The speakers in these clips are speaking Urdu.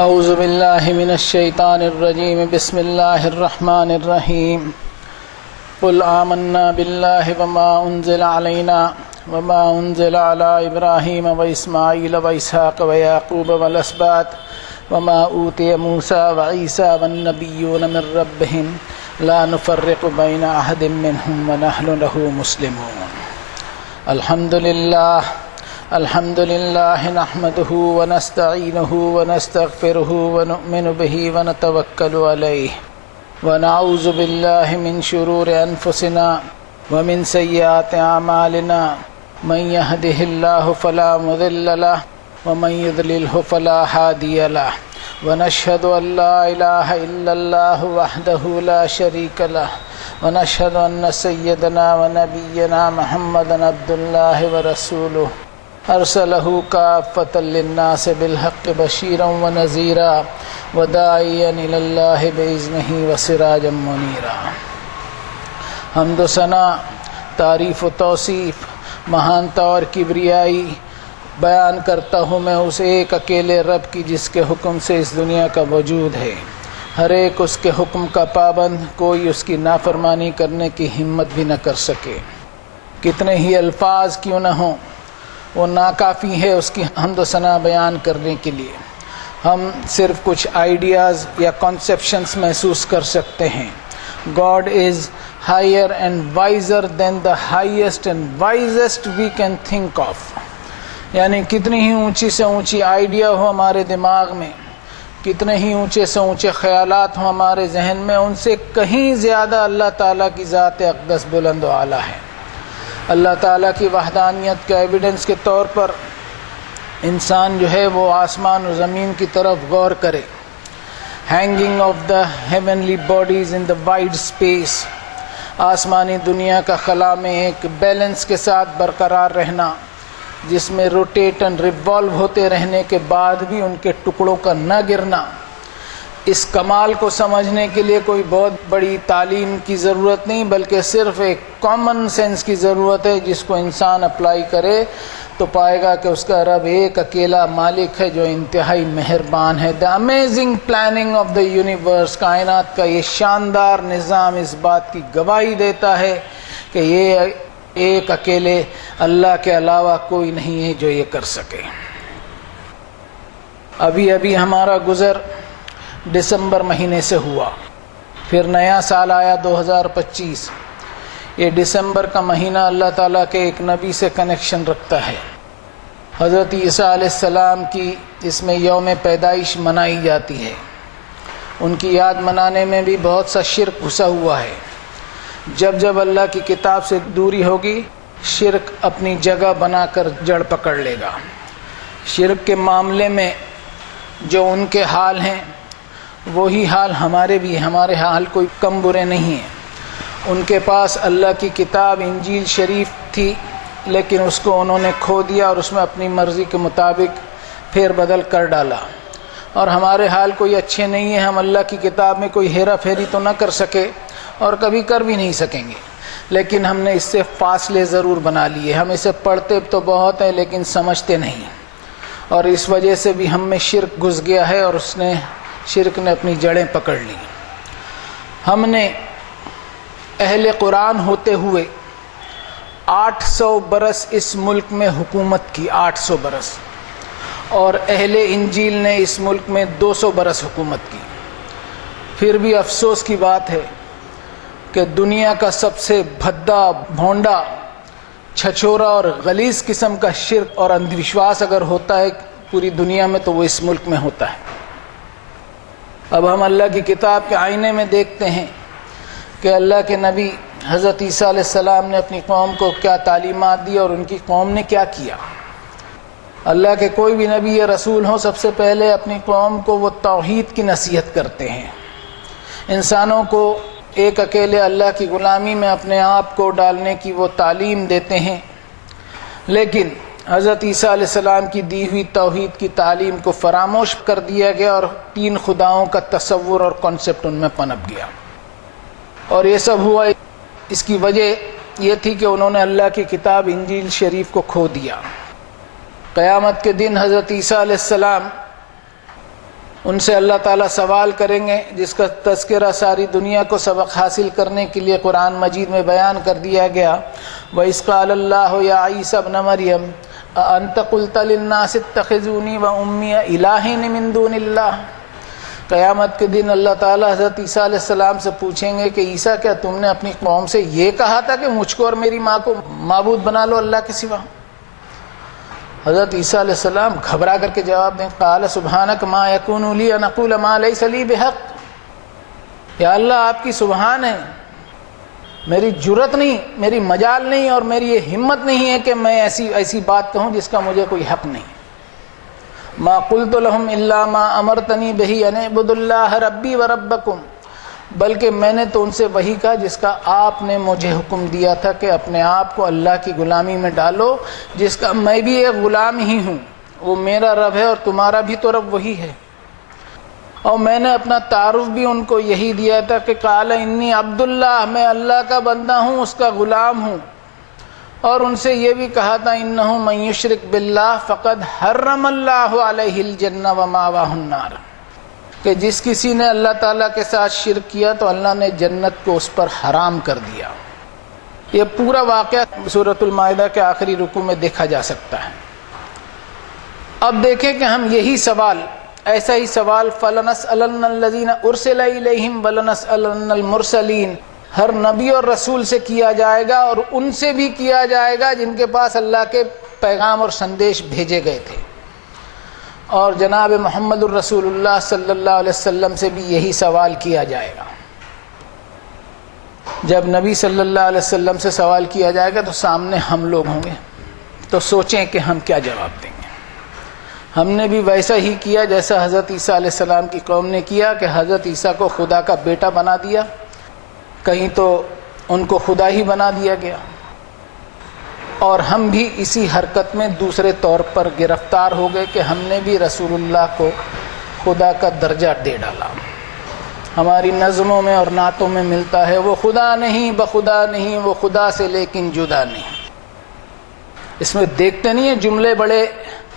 اعوذ باللہ من الشیطان الرجیم بسم اللہ الرحمن الرحیم قل آمنا باللہ وما انزل علینا وما انزل علی ابراہیم واسماعیل واسحاق ویعقوب والاسباط وما اوتی موسیٰ وعیسیٰ والنبیون من ربہم لا نفرق بین احد منہم ونحن له مسلمون۔ الحمد للہ نحمده ونستعینه ونستغفره ونؤمن به ونتوکل علیہ ونعوذ باللہ من شرور انفسنا ومن سیئات اعمالنا من يهده الله فلا مضل له ومن يضلله فلا هادي له ونشهد ان لا اله الا الله وحده لا شريك له ونشهد ان سيدنا ونبينا محمدا عبد الله ورسوله ارسلہ کافۃ للناس بالحق بشیرا ونذیرا وداعیا الی اللہ باذنہ وسراجا منیرا۔ حمد و ثنا، تعریف و توصیف، مہانتا اور کبریائی بیان کرتا ہوں میں اس ایک اکیلے رب کی جس کے حکم سے اس دنیا کا وجود ہے۔ ہر ایک اس کے حکم کا پابند، کوئی اس کی نافرمانی کرنے کی ہمت بھی نہ کر سکے۔ کتنے ہی الفاظ کیوں نہ ہوں، وہ ناکافی ہے اس کی حمد و ثنا بیان کرنے کے لیے۔ ہم صرف کچھ آئیڈیاز یا کنسیپشنز محسوس کر سکتے ہیں۔ God is higher and wiser than the highest and wisest we can think of۔ یعنی کتنی ہی اونچی سے اونچی آئیڈیا ہو ہمارے دماغ میں، کتنے ہی اونچے سے اونچے خیالات ہوں ہمارے ذہن میں، ان سے کہیں زیادہ اللہ تعالیٰ کی ذات اقدس بلند و اعلیٰ ہے۔ اللہ تعالیٰ کی وحدانیت کا ایویڈنس کے طور پر انسان جو ہے وہ آسمان و زمین کی طرف غور کرے۔ Hanging of the heavenly bodies in the wide space, آسمانی دنیا کا خلا میں ایک بیلنس کے ساتھ برقرار رہنا، جس میں روٹیٹ اینڈ ریوالو ہوتے رہنے کے بعد بھی ان کے ٹکڑوں کا نہ گرنا۔ اس کمال کو سمجھنے کے لیے کوئی بہت بڑی تعلیم کی ضرورت نہیں، بلکہ صرف ایک کامن سینس کی ضرورت ہے، جس کو انسان اپلائی کرے تو پائے گا کہ اس کا رب ایک اکیلا مالک ہے جو انتہائی مہربان ہے۔ The amazing planning of the universe, کائنات کا یہ شاندار نظام اس بات کی گواہی دیتا ہے کہ یہ ایک اکیلے اللہ کے علاوہ کوئی نہیں ہے جو یہ کر سکے۔ ابھی ہمارا گزر دسمبر مہینے سے ہوا، پھر نیا سال آیا 2025۔ یہ دسمبر کا مہینہ اللہ تعالیٰ کے ایک نبی سے کنیکشن رکھتا ہے۔ حضرت عیسیٰ علیہ السلام کی اس میں یوم پیدائش منائی جاتی ہے۔ ان کی یاد منانے میں بھی بہت سا شرک گھسا ہوا ہے۔ جب اللہ کی کتاب سے دوری ہوگی، شرک اپنی جگہ بنا کر جڑ پکڑ لے گا۔ شرک کے معاملے میں جو ان کے حال ہیں وہی حال ہمارے بھی ہیں۔ ہمارے حال کوئی کم برے نہیں ہیں۔ ان کے پاس اللہ کی کتاب انجیل شریف تھی، لیکن اس کو انہوں نے کھو دیا اور اس میں اپنی مرضی کے مطابق پھیر بدل کر ڈالا۔ اور ہمارے حال کوئی اچھے نہیں ہیں۔ ہم اللہ کی کتاب میں کوئی ہیرا پھیری تو نہ کر سکے اور کبھی کر بھی نہیں سکیں گے، لیکن ہم نے اس سے فاصلے ضرور بنا لیے۔ ہم اسے پڑھتے تو بہت ہیں لیکن سمجھتے نہیں، اور اس وجہ سے بھی ہم میں شرک گھس گیا ہے اور شرک نے اپنی جڑیں پکڑ لی۔ ہم نے اہل قرآن ہوتے ہوئے 800 برس اس ملک میں حکومت کی، 800 برس، اور اہل انجیل نے اس ملک میں 200 برس حکومت کی۔ پھر بھی افسوس کی بات ہے کہ دنیا کا سب سے بھدا، بھونڈا، چھچورا اور غلیظ قسم کا شرک اور اندھ وشواس اگر ہوتا ہے پوری دنیا میں تو وہ اس ملک میں ہوتا ہے۔ اب ہم اللہ کی کتاب کے آئینے میں دیکھتے ہیں کہ اللہ کے نبی حضرت عیسیٰ علیہ السلام نے اپنی قوم کو کیا تعلیمات دی اور ان کی قوم نے کیا کیا۔ اللہ کے کوئی بھی نبی یا رسول ہو، سب سے پہلے اپنی قوم کو وہ توحید کی نصیحت کرتے ہیں، انسانوں کو ایک اکیلے اللہ کی غلامی میں اپنے آپ کو ڈالنے کی وہ تعلیم دیتے ہیں۔ لیکن حضرت عیسیٰ علیہ السلام کی دی ہوئی توحید کی تعلیم کو فراموش کر دیا گیا اور 3 خداؤں کا تصور اور کانسیپٹ ان میں پنپ گیا، اور یہ سب ہوا اس کی وجہ یہ تھی کہ انہوں نے اللہ کی کتاب انجیل شریف کو کھو دیا۔ قیامت کے دن حضرت عیسیٰ علیہ السلام ان سے اللہ تعالیٰ سوال کریں گے، جس کا تذکرہ ساری دنیا کو سبق حاصل کرنے کے لیے قرآن مجید میں بیان کر دیا گیا۔ وَإِذْ قَالَ اللَّهُ يَا عِيسَى ابْنَ مَرْيَمَ أَأَنْتَ قُلْتَ لِلنَّاسِ اتَّخِذُونِي وَأُمِّيَ إِلَٰهَيْنِ مِن دُونِ اللَّهِ۔ قیامت کے دن اللہ تعالیٰ حضرت عیسیٰ علیہ السلام سے پوچھیں گے کہ عیسیٰ کیا تم نے اپنی قوم سے یہ کہا تھا کہ مجھ کو اور میری ماں کو معبود بنا لو اللہ کے سوا؟ حضرت عیسیٰ علیہ السلام گھبرا کر کے جواب دیں، قال سبحانک ما یکون لی ان اقول ما لیس لی بحق۔ یا اللہ آپ کی سبحان ہے، میری جرت نہیں، میری مجال نہیں اور میری یہ ہمت نہیں ہے کہ میں ایسی بات کہوں جس کا مجھے کوئی حق نہیں۔ ما قلت لهم الا ما امرتنی بہ ان اعبدوا اللہ ربی وربکم، بلکہ میں نے تو ان سے وہی کہا جس کا آپ نے مجھے حکم دیا تھا کہ اپنے آپ کو اللہ کی غلامی میں ڈالو، جس کا میں بھی ایک غلام ہی ہوں، وہ میرا رب ہے اور تمہارا بھی تو رب وہی ہے۔ اور میں نے اپنا تعارف بھی ان کو یہی دیا تھا کہ قال انی عبداللہ، میں اللہ کا بندہ ہوں، اس کا غلام ہوں، اور ان سے یہ بھی کہا تھا انہ من یشرک باللہ فقد حرم اللہ علیہ الجنہ ومأواہ النار، کہ جس کسی نے اللہ تعالیٰ کے ساتھ شرک کیا تو اللہ نے جنت کو اس پر حرام کر دیا۔ یہ پورا واقعہ سورۃ المائدہ کے آخری رکوع میں دیکھا جا سکتا ہے۔ اب دیکھیں کہ ہم یہی سوال، ایسا ہی سوال فَلَنَسْأَلَنَّ الَّذِينَ أُرْسِلَ إِلَيْهِمْ وَلَنَسْأَلَنَّ الْمُرْسَلِينَ، ہر نبی اور رسول سے کیا جائے گا اور ان سے بھی کیا جائے گا جن کے پاس اللہ کے پیغام اور سندیش بھیجے گئے تھے، اور جناب محمد الرسول اللہ صلی اللہ علیہ وسلم سے بھی یہی سوال کیا جائے گا۔ جب نبی صلی اللہ علیہ وسلم سے سوال کیا جائے گا تو سامنے ہم لوگ ہوں گے، تو سوچیں کہ ہم کیا جواب دیں گے۔ ہم نے بھی ویسا ہی کیا جیسا حضرت عیسیٰ علیہ السلام کی قوم نے کیا کہ حضرت عیسیٰ کو خدا کا بیٹا بنا دیا، کہیں تو ان کو خدا ہی بنا دیا گیا، اور ہم بھی اسی حرکت میں دوسرے طور پر گرفتار ہو گئے کہ ہم نے بھی رسول اللہ کو خدا کا درجہ دے ڈالا۔ ہماری نظموں میں اور نعتوں میں ملتا ہے وہ خدا نہیں بخدا نہیں، وہ خدا سے لیکن جدا نہیں۔ اس میں دیکھتے نہیں ہیں جملے بڑے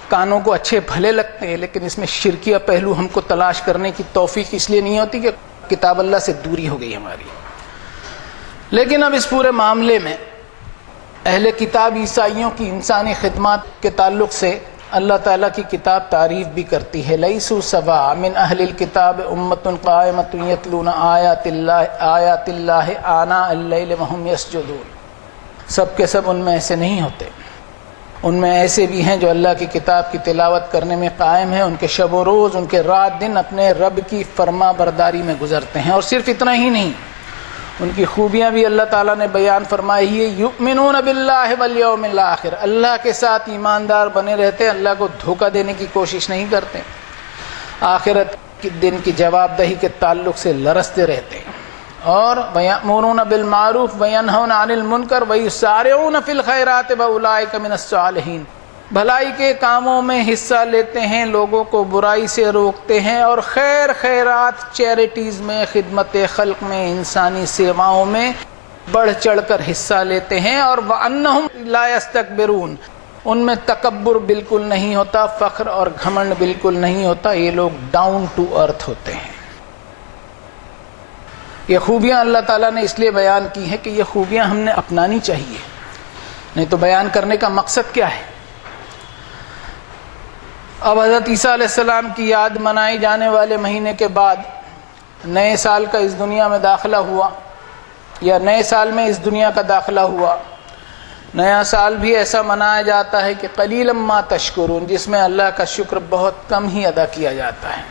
کانوں کو اچھے بھلے لگتے ہیں، لیکن اس میں شرکیہ پہلو ہم کو تلاش کرنے کی توفیق اس لیے نہیں ہوتی کہ کتاب اللہ سے دوری ہو گئی ہماری۔ لیکن اب اس پورے معاملے میں اہل کتاب عیسائیوں کی انسانی خدمات کے تعلق سے اللہ تعالیٰ کی کتاب تعریف بھی کرتی ہے، لیسوا سواء من اہل الکتاب امۃ قائمۃ یتلون آیات اللہ آناء اللیل وہم یسجدون۔ سب کے سب ان میں ایسے نہیں ہوتے، ان میں ایسے بھی ہیں جو اللہ کی کتاب کی تلاوت کرنے میں قائم ہیں، ان کے شب و روز، ان کے رات دن اپنے رب کی فرما برداری میں گزرتے ہیں۔ اور صرف اتنا ہی نہیں، ان کی خوبیاں بھی اللہ تعالیٰ نے بیان فرمائی ہے، یؤمنون باللہ والیوم الآخر، اللہ کے ساتھ ایماندار بنے رہتے، اللہ کو دھوکہ دینے کی کوشش نہیں کرتے، آخرت کے دن کی جواب دہی کے تعلق سے لرزتے رہتے ہیں، اور وَيَأْمُرُونَ بِالْمَعْرُوفِ وَيَنْهَوْنَ عَنِ الْمُنْكَرِ وَيُسَارِعُونَ فِي الْخَيْرَاتِ وَأُولَٰئِكَ مِنَ الصَّالِحِينَ، بھلائی کے کاموں میں حصہ لیتے ہیں، لوگوں کو برائی سے روکتے ہیں، اور خیرات چیریٹیز میں، خدمت خلق میں، انسانی سیواؤں میں بڑھ چڑھ کر حصہ لیتے ہیں، اور وَأَنَّهُمْ لَا يَسْتَكْبِرُونَ، ان میں تکبر بالکل نہیں ہوتا، فخر اور گھمنڈ بالکل نہیں ہوتا، یہ لوگ ڈاؤن ٹو ارتھ ہوتے ہیں۔ یہ خوبیاں اللہ تعالیٰ نے اس لیے بیان کی ہیں کہ یہ خوبیاں ہم نے اپنانی چاہیے، نہیں تو بیان کرنے کا مقصد کیا ہے؟ اب حضرت عیسیٰ علیہ السلام کی یاد منائی جانے والے مہینے کے بعد نئے سال کا اس دنیا میں داخلہ ہوا، یا نئے سال میں اس دنیا کا داخلہ ہوا۔ نیا سال بھی ایسا منایا جاتا ہے کہ قلیلا ما تشکرون، جس میں اللہ کا شکر بہت کم ہی ادا کیا جاتا ہے۔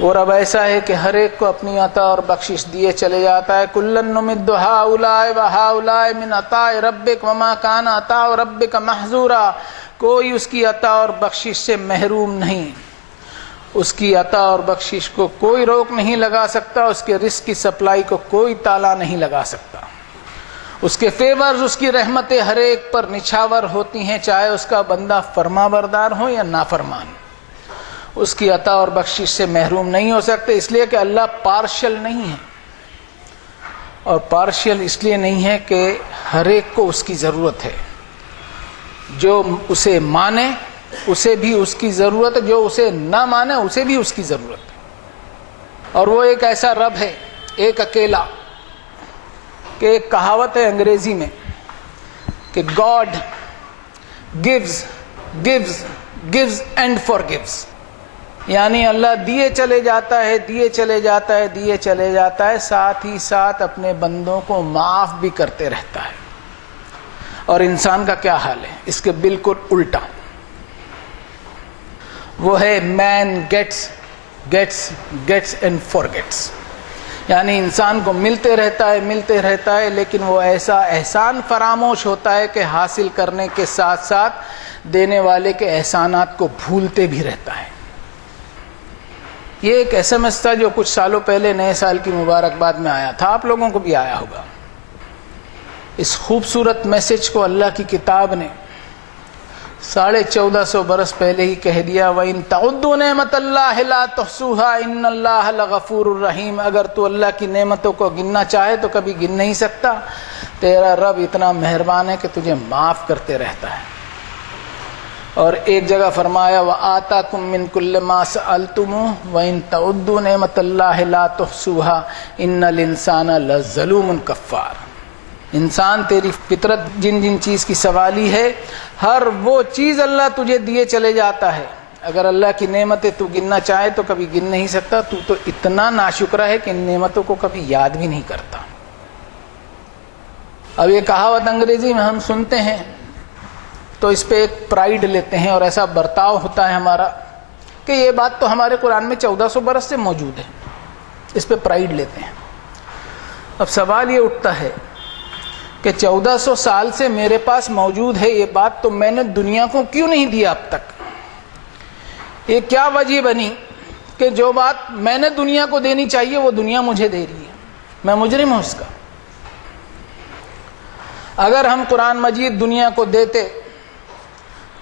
وہ رب ایسا ہے کہ ہر ایک کو اپنی عطا اور بخشش دیے چلے جاتا ہے، کلن نمد ہؤلاء وہؤلاء من عطاء ربک وما کان عطاء ربک محظورا، کوئی اس کی عطا اور بخشش سے محروم نہیں، اس کی عطا اور بخشش کو کوئی روک نہیں لگا سکتا، اس کے رزق کی سپلائی کو کوئی تالا نہیں لگا سکتا، اس کے فیورز، اس کی رحمتیں ہر ایک پر نچھاور ہوتی ہیں، چاہے اس کا بندہ فرما بردار ہو یا نافرمان، اس کی عطا اور بخشش سے محروم نہیں ہو سکتے، اس لیے کہ اللہ پارشل نہیں ہے، اور پارشل اس لیے نہیں ہے کہ ہر ایک کو اس کی ضرورت ہے، جو اسے مانے اسے بھی اس کی ضرورت ہے، جو اسے نہ مانے اسے بھی اس کی ضرورت ہے. اور وہ ایک ایسا رب ہے، ایک اکیلا، کہ ایک کہاوت ہے انگریزی میں کہ God gives gives gives and forgives, یعنی اللہ دیے چلے جاتا ہے، دیے چلے جاتا ہے، دیے چلے جاتا ہے، ساتھ ہی ساتھ اپنے بندوں کو معاف بھی کرتے رہتا ہے. اور انسان کا کیا حال ہے؟ اس کے بالکل الٹا. وہ ہے man gets Gates Gates and فارگیٹس، یعنی انسان کو ملتے رہتا ہے لیکن وہ ایسا احسان فراموش ہوتا ہے کہ حاصل کرنے کے ساتھ ساتھ دینے والے کے احسانات کو بھولتے بھی رہتا ہے. یہ ایک SMS تھا جو کچھ سالوں پہلے نئے سال کی مبارکباد میں آیا تھا، آپ لوگوں کو بھی آیا ہوگا. اس خوبصورت میسج کو اللہ کی کتاب نے 1450 برس پہلے ہی کہہ دیا، وَإِن تَعُدُّوا نِعْمَتَ اللَّهِ لَا تُحْصُوهَا إِنَّ اللَّهَ لَغَفُورٌ رَحِيمٌ. اگر تو اللہ کی نعمتوں کو گننا چاہے تو کبھی گن نہیں سکتا. تیرا رب اتنا مہربان ہے کہ تجھے معاف کرتے رہتا ہے. اور ایک جگہ فرمایا وَآتَاكُم مِّن كُلِّ مَا سَأَلْتُمُوهُ وَإِن تَعُدُّوا نِعْمَتَ اللَّهِ لَا تُحْصُوهَا إِنَّ الْإِنسَانَ لَظَلُومٌ كَفَّارٌ. انسان تیری فطرت جن جن چیز کی سوالی ہے، ہر وہ چیز اللہ تجھے دیے چلے جاتا ہے. اگر اللہ کی نعمتیں تو گننا چاہے تو کبھی گن نہیں سکتا. تو اتنا ناشکرا ہے کہ ان نعمتوں کو کبھی یاد بھی نہیں کرتا. اب یہ کہاوت انگریزی میں ہم سنتے ہیں تو اس پہ ایک پرائیڈ لیتے ہیں اور ایسا برتاؤ ہوتا ہے ہمارا کہ یہ بات تو ہمارے قرآن میں 1400 برس سے موجود ہے، اس پہ پرائیڈ لیتے ہیں. اب سوال یہ اٹھتا ہے کہ 1400 سال سے میرے پاس موجود ہے یہ بات، تو میں نے دنیا کو کیوں نہیں دیا اب تک؟ یہ کیا وجہ بنی کہ جو بات میں نے دنیا کو دینی چاہیے وہ دنیا مجھے دے رہی ہے؟ میں مجرم ہوں اس کا. اگر ہم قرآن مجید دنیا کو دیتے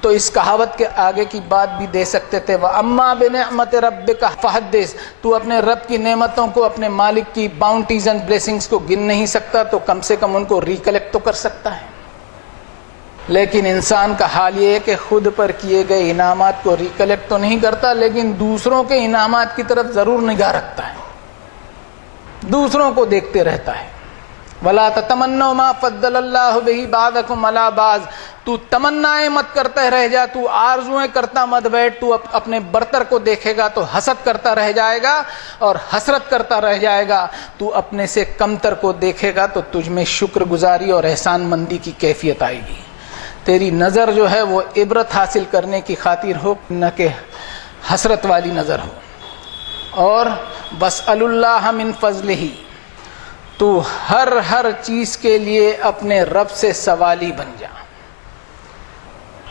تو اس کہاوت کے آگے کی بات بھی دے سکتے تھے، وَأَمَّا بِنِعْمَتِ رَبِّكَ فَحَدِّثْ. تو اپنے رب کی نعمتوں کو، اپنے مالک کی باؤنٹیز اینڈ بلیسنگز کو گن نہیں سکتا تو کم سے کم ان کو ریکلیکٹ تو کر سکتا ہے. لیکن انسان کا حال یہ ہے کہ خود پر کیے گئے انعامات کو ریکلیکٹ تو نہیں کرتا، لیکن دوسروں کے انعامات کی طرف ضرور نگاہ رکھتا ہے، دوسروں کو دیکھتے رہتا ہے. وَلَا تَتَمَنَّوْا مَا فَضَّلَ اللَّهُ بِهِ بَعْضَكُمْ عَلَىٰ بَعْضٍ. تو تمنائیں مت کرتا رہ جا، تو آرزویں کرتا مت بیٹھ. تو اپنے برتر کو دیکھے گا تو حسد کرتا رہ جائے گا اور حسرت کرتا رہ جائے گا. تو اپنے سے کمتر کو دیکھے گا تو تجھ میں شکر گزاری اور احسان مندی کی کیفیت آئے گی. تیری نظر جو ہے وہ عبرت حاصل کرنے کی خاطر ہو، نہ کہ حسرت والی نظر ہو. اور وَاسْأَلُوا اللَّهَ مِن فَضْلِهِ. تو ہر چیز کے لیے اپنے رب سے سوالی بن جا.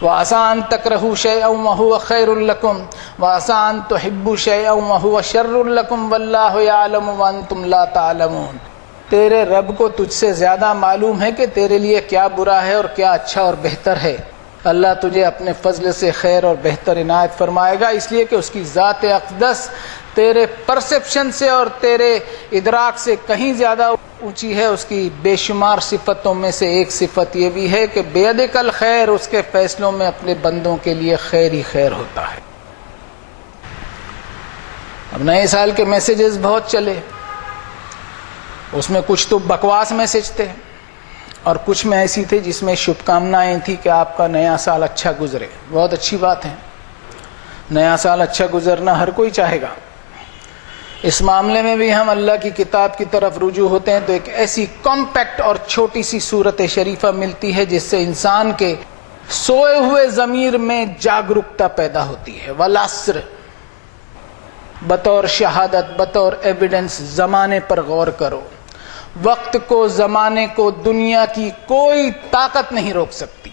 وَعَسَىٰ أَن تَكْرَهُوا شَيْئًا وَهُوَ خَيْرٌ لَكُمْ وَعَسَىٰ أَن تُحِبُّوا شَيْئًا وَهُوَ شَرٌّ لَكُمْ وَاللَّهُ يَعْلَمُ وَأَنتُمْ لَا تَعْلَمُونَ. تیرے رب کو تجھ سے زیادہ معلوم ہے کہ تیرے لیے کیا برا ہے اور کیا اچھا اور بہتر ہے. اللہ تجھے اپنے فضل سے خیر اور بہتر عنایت فرمائے گا، اس لیے کہ اس کی ذات اقدس تیرے پرسپشن سے اور تیرے ادراک سے کہیں زیادہ اونچی ہے. اس کی بے شمار صفتوں میں سے ایک صفت یہ بھی ہے کہ بیدک الخیر، اس کے فیصلوں میں اپنے بندوں کے لیے خیر ہی خیر ہوتا ہے. اب نئے سال کے میسیجز بہت چلے، اس میں کچھ تو بکواس میسیج تھے اور کچھ میں ایسی تھے جس میں شبھ کامنائیں تھی کہ آپ کا نیا سال اچھا گزرے. بہت اچھی بات ہے، نیا سال اچھا گزرنا ہر کوئی چاہے گا. اس معاملے میں بھی ہم اللہ کی کتاب کی طرف رجوع ہوتے ہیں تو ایک ایسی کمپیکٹ اور چھوٹی سی صورت شریفہ ملتی ہے جس سے انسان کے سوئے ہوئے ضمیر میں جاگرکتا پیدا ہوتی ہے. والعصر، بطور شہادت، بطور ایویڈنس زمانے پر غور کرو. وقت کو، زمانے کو دنیا کی کوئی طاقت نہیں روک سکتی.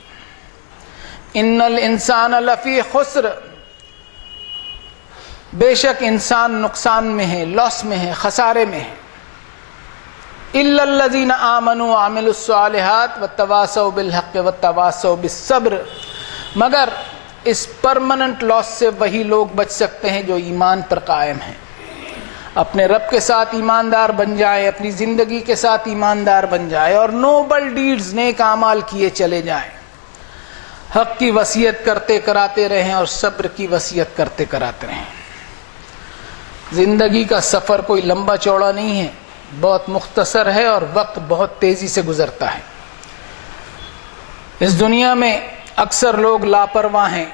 ان الانسان لفی خسر، بے شک انسان نقصان میں ہے، لاس میں ہے، خسارے میں ہے. الا الذین آمنوا وعملوا الصالحات وتواصوا بالحق وتواصوا بالصبر. مگر اس پرماننٹ لاس سے وہی لوگ بچ سکتے ہیں جو ایمان پر قائم ہیں، اپنے رب کے ساتھ ایماندار بن جائے، اپنی زندگی کے ساتھ ایماندار بن جائے اور نوبل ڈیڈز، نیک اعمال کیے چلے جائیں. حق کی وصیت کرتے کراتے رہیں اور صبر کی وصیت کرتے کراتے رہیں۔ زندگی کا سفر کوئی لمبا چوڑا نہیں ہے، بہت مختصر ہے اور وقت بہت تیزی سے گزرتا ہے۔ اس دنیا میں اکثر لوگ لاپرواہ ہیں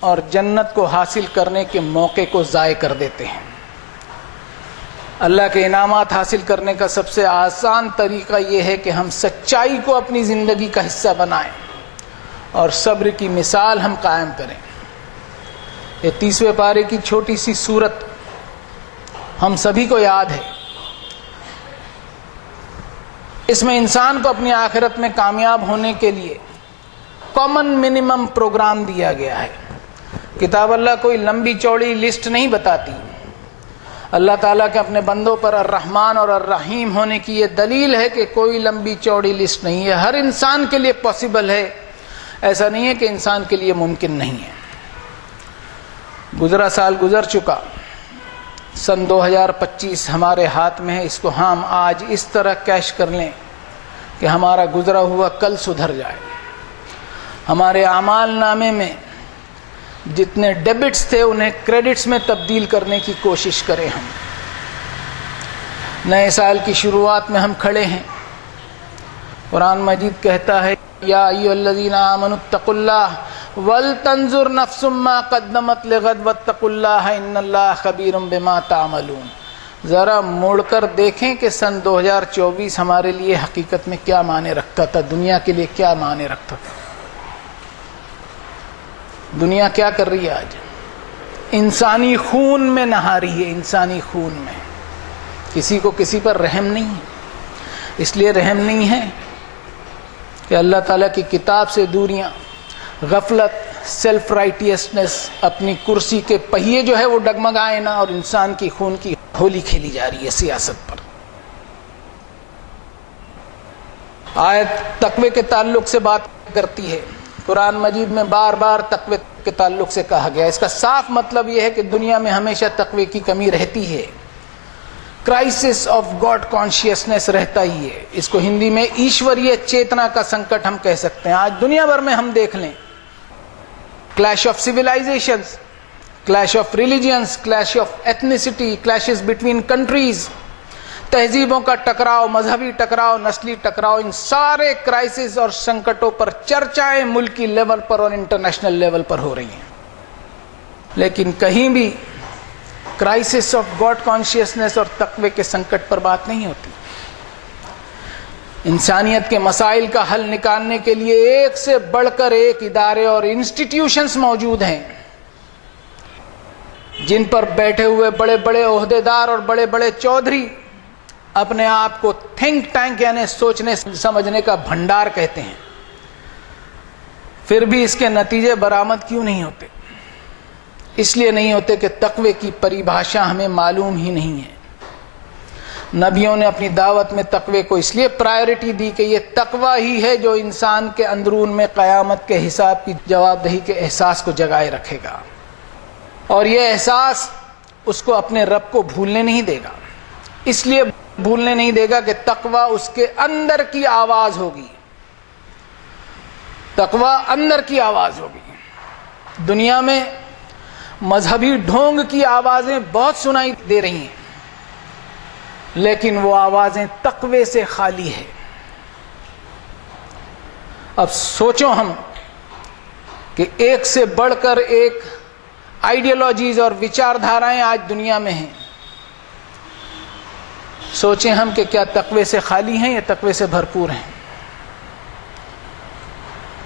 اور جنت کو حاصل کرنے کے موقع کو ضائع کر دیتے ہیں۔ اللہ کے انعامات حاصل کرنے کا سب سے آسان طریقہ یہ ہے کہ ہم سچائی کو اپنی زندگی کا حصہ بنائیں اور صبر کی مثال ہم قائم کریں۔ یہ 30ویں پارے کی چھوٹی سی سورت ہم سبھی کو یاد ہے۔ اس میں انسان کو اپنی آخرت میں کامیاب ہونے کے لیے کامن منیمم پروگرام دیا گیا ہے۔ کتاب اللہ کوئی لمبی چوڑی لسٹ نہیں بتاتی۔ اللہ تعالیٰ کے اپنے بندوں پر الرحمن اور الرحیم ہونے کی یہ دلیل ہے کہ کوئی لمبی چوڑی لسٹ نہیں ہے، ہر انسان کے لیے پاسبل ہے، ایسا نہیں ہے کہ انسان کے لیے ممکن نہیں ہے۔ گزرا سال گزر چکا، سن 2025 ہمارے ہاتھ میں ہے، اس کو ہم آج اس طرح کیش کر لیں کہ ہمارا گزرا ہوا کل سدھر جائے۔ ہمارے اعمال نامے میں جتنے ڈیبٹس تھے انہیں کریڈٹس میں تبدیل کرنے کی کوشش کریں۔ ہم نئے سال کی شروعات میں ہم کھڑے ہیں۔ قرآن مجید کہتا ہے یا ایھا الذین آمنوا اتقوا اللہ ولتنظر نفس ما قدمت لغد واتقوا اللہ ان اللہ خبیر بما تعملون۔ ذرا مڑ کر دیکھیں کہ سن 2024 ہمارے لیے حقیقت میں کیا معنی رکھتا تھا، دنیا کے لیے کیا معنی رکھتا تھا۔ دنیا کیا کر رہی ہے آج؟ انسانی خون میں نہا رہی ہے، انسانی خون میں۔ کسی کو کسی پر رحم نہیں ہے، اس لیے رحم نہیں ہے کہ اللہ تعالیٰ کی کتاب سے دوریاں، غفلت، سیلف رائٹیسنس، اپنی کرسی کے پہیے جو ہے وہ ڈگمگائے نہ، اور انسان کی خون کی ہولی کھیلی جا رہی ہے سیاست پر۔ آیت تقوی کے تعلق سے بات کرتی ہے۔ قرآن مجید میں بار بار تقوی کے تعلق سے کہا گیا۔ اس کا صاف مطلب یہ ہے کہ دنیا میں ہمیشہ تقوی کی کمی رہتی ہے، کرائسس آف گاڈ کانشیسنس رہتا ہی ہے۔ اس کو ہندی میں ایشوریہ چیتنا کا سنکٹ ہم کہہ سکتے ہیں۔ آج دنیا بھر میں ہم دیکھ لیں، clash of civilisations, clash of religions, clash of ethnicity, clashes between countries, تہذیبوں کا ٹکراؤ، مذہبی ٹکراؤ، نسلی ٹکراؤ، ان سارے کرائسس اور سنکٹوں پر چرچائیں ملکی لیول پر اور انٹرنیشنل لیول پر ہو رہی ہیں، لیکن کہیں بھی کرائسس آف گاڈ کانشیسنس اور تقوی کے سنکٹ پر بات نہیں ہوتی۔ انسانیت کے مسائل کا حل نکالنے کے لیے ایک سے بڑھ کر ایک ادارے اور انسٹیٹیوشنز موجود ہیں، جن پر بیٹھے ہوئے بڑے بڑے عہدیدار اور بڑے بڑے چودھری اپنے آپ کو تھنک ٹینک یعنی سوچنے سمجھنے کا بھنڈار کہتے ہیں، پھر بھی اس کے نتیجے برآمد کیوں نہیں ہوتے؟ اس لیے نہیں ہوتے کہ تقوی کی پریبھاشا ہمیں معلوم ہی نہیں ہے۔ نبیوں نے اپنی دعوت میں تقوی کو اس لیے پرائیورٹی دی کہ یہ تقوی ہی ہے جو انسان کے اندرون میں قیامت کے حساب کی جواب دہی کے احساس کو جگائے رکھے گا، اور یہ احساس اس کو اپنے رب کو بھولنے نہیں دے گا۔ اس لیے بھولنے نہیں دے گا کہ تقوی اس کے اندر کی آواز ہوگی، تقوی اندر کی آواز ہوگی۔ دنیا میں مذہبی ڈھونگ کی آوازیں بہت سنائی دے رہی ہیں، لیکن وہ آوازیں تقوی سے خالی ہے۔ اب سوچو ہم کہ ایک سے بڑھ کر ایک آئیڈیالوجیز اور وچار دھارائیں آج دنیا میں ہیں۔ سوچیں ہم کہ کیا تقوی سے خالی ہیں یا تقوی سے بھرپور ہیں؟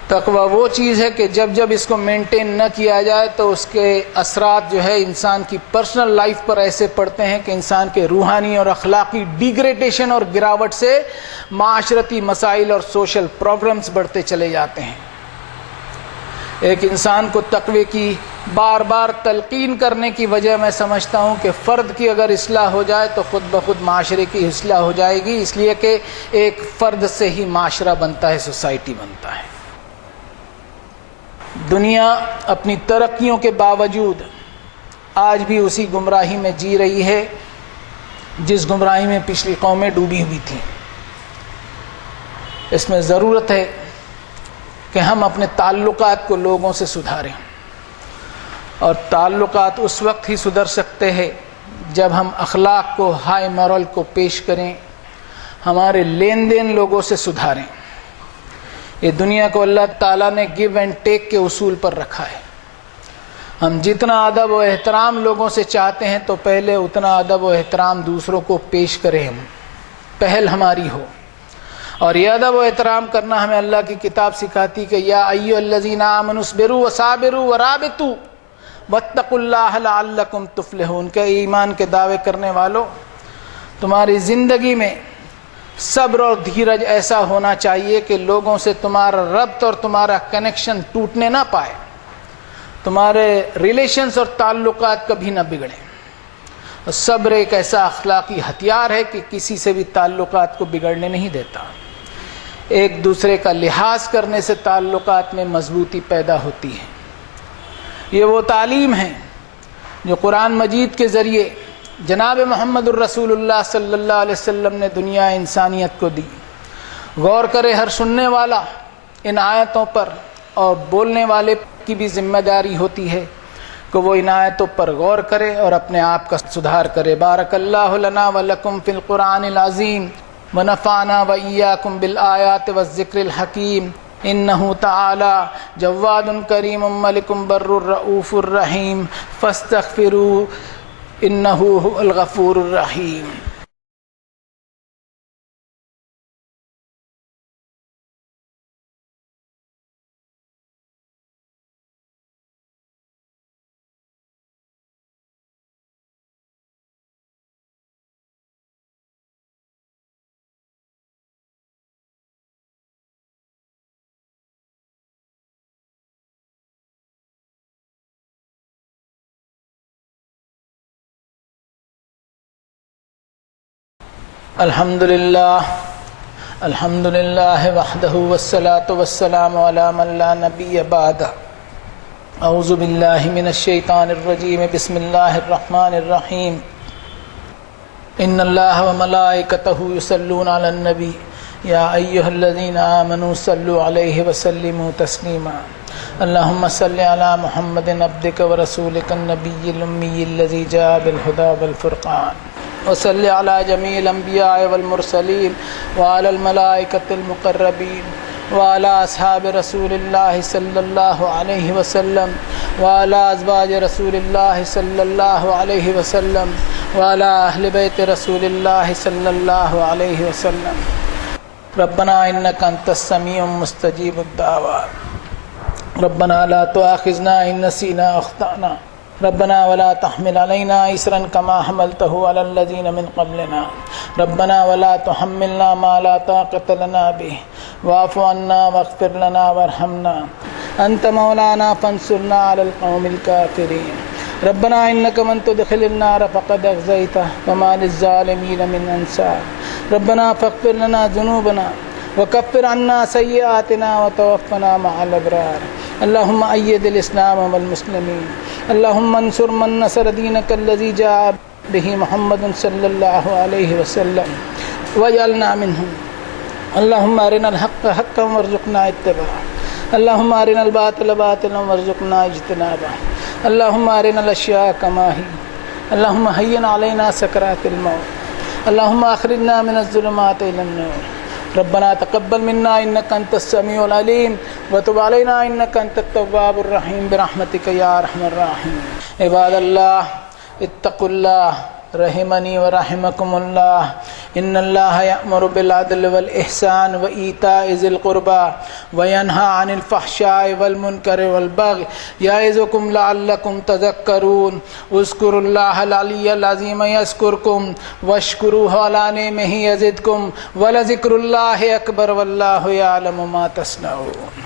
تقوی وہ چیز ہے کہ جب جب اس کو مینٹین نہ کیا جائے تو اس کے اثرات جو ہے انسان کی پرسنل لائف پر ایسے پڑتے ہیں کہ انسان کے روحانی اور اخلاقی ڈیگریڈیشن اور گراوٹ سے معاشرتی مسائل اور سوشل پرابلمز بڑھتے چلے جاتے ہیں۔ ایک انسان کو تقوی کی بار بار تلقین کرنے کی وجہ میں سمجھتا ہوں کہ فرد کی اگر اصلاح ہو جائے تو خود بخود معاشرے کی اصلاح ہو جائے گی، اس لیے کہ ایک فرد سے ہی معاشرہ بنتا ہے، سوسائٹی بنتا ہے۔ دنیا اپنی ترقیوں کے باوجود آج بھی اسی گمراہی میں جی رہی ہے جس گمراہی میں پچھلی قومیں ڈوبی ہوئی تھیں۔ اس میں ضرورت ہے کہ ہم اپنے تعلقات کو لوگوں سے سدھاریں، اور تعلقات اس وقت ہی سدھر سکتے ہیں جب ہم اخلاق کو، ہائی مورل کو پیش کریں، ہمارے لین دین لوگوں سے سدھاریں۔ یہ دنیا کو اللہ تعالیٰ نے گیو اینڈ ٹیک کے اصول پر رکھا ہے۔ ہم جتنا ادب و احترام لوگوں سے چاہتے ہیں تو پہلے اتنا ادب و احترام دوسروں کو پیش کریں، پہل ہماری ہو۔ اور یہ ادب و احترام کرنا ہمیں اللہ کی کتاب سکھاتی کہ یا ایھا الذین آمنوا اصبروا وصابروا ورابطوا واتقوا اللہ لعلکم تفلحون، کہ ایمان کے دعوے کرنے والوں، تمہاری زندگی میں صبر اور دھیرج ایسا ہونا چاہیے کہ لوگوں سے تمہارا ربط اور تمہارا کنیکشن ٹوٹنے نہ پائے، تمہارے ریلیشنز اور تعلقات کبھی نہ بگڑیں۔ صبر ایک ایسا اخلاقی ہتھیار ہے کہ کسی سے بھی تعلقات کو بگڑنے نہیں دیتا۔ ایک دوسرے کا لحاظ کرنے سے تعلقات میں مضبوطی پیدا ہوتی ہے۔ یہ وہ تعلیم ہے جو قرآن مجید کے ذریعے جناب محمد الرسول اللہ صلی اللہ علیہ وسلم نے دنیا انسانیت کو دی۔ غور کرے ہر سننے والا ان آیتوں پر، اور بولنے والے کی بھی ذمہ داری ہوتی ہے کہ وہ ان آیتوں پر غور کرے اور اپنے آپ کا سدھار کرے۔ بارک اللہ لنا ولکم فی القرآن العظیم ونفعنا وإیاکم بالآیات والذکر الحکیم، انہ تعالی جواد کریم ملک بر رؤوف الرحیم فاستغفروہ انہ هو الغفور الرحیم۔ الحمد للہ وحدہ والصلاة والسلام علی من لا نبی بعدہ۔ اعوذ باللہ من الشیطان الرجیم، بسم اللہ الرحمن الرحیم۔ ان اللہ وملائکتہ یصلون علی النبی یا ایھا الذین آمنوا صلوا علیہ وسلموا تسلیما۔ اللہم صل علی محمد عبدک ورسولک النبی الامی الذی جاء بالہدی والفرقان، وصلی علی جمیع الانبیاء والمرسلین وعلی الملائکۃ المقربین وعلی اصحاب رسول اللہ صلی اللہ علیہ وسلم وعلی ازواج رسول اللہ صلی اللہ علیہ وسلم وعلی اہل بیت رسول اللہ صلی اللہ علیہ وسلم۔ ربنا انک انت السمیع مستجیب الدعوات، ربنا لا تؤاخذنا ان نسینا او اخطأنا، ربنا ولا تحمل علينا إصرا كما حملته على الذين من قبلنا، ربنا ولا تحملنا ما لا طاقة لنا به، واعف عنا واغفر لنا وارحمنا، أنت مولانا فانصرنا على القوم الكافرين، ربنا إنك من تدخل النار فقد أخزيته وما للظالمين من أنصار، ربنا فاغفر لنا ذنوبنا وكفر عنا سيئاتنا وتوفنا مع الأبرار، اللهم أيد الإسلام والمسلمين، اللهم انصر من نصر دينك الذي جاء به محمد صلى الله عليه وسلم واجعلنا منهم، اللهم أرنا الحق حقا وارزقنا اتباعه، اللهم أرنا الباطل باطلا وارزقنا اجتنابه، اللهم أرنا الأشياء كما هي، اللهم هين علينا سكرات الموت، اللهم أخرجنا من الظلمات إلى النور، ربنا تقبل منا انك انت السميع العليم وتب علينا انك انت التواب الرحيم برحمتك يا ارحم الراحمين۔ عباد اللہ اتقوا اللہ رحمنی ورحمکم اللہ، ان اللہ یأمر بالعدل والإحسان وإیتاء ذی القربى وینہی عن الفحشاء والمنکر والبغی یعظکم لعلکم تذکرون، اذکروا اللہ العلی العظیم یذکرکم واشکروہ علی نعمہ یزدکم ولذکر اللہ اکبر واللہ یعلم ما تصنعون۔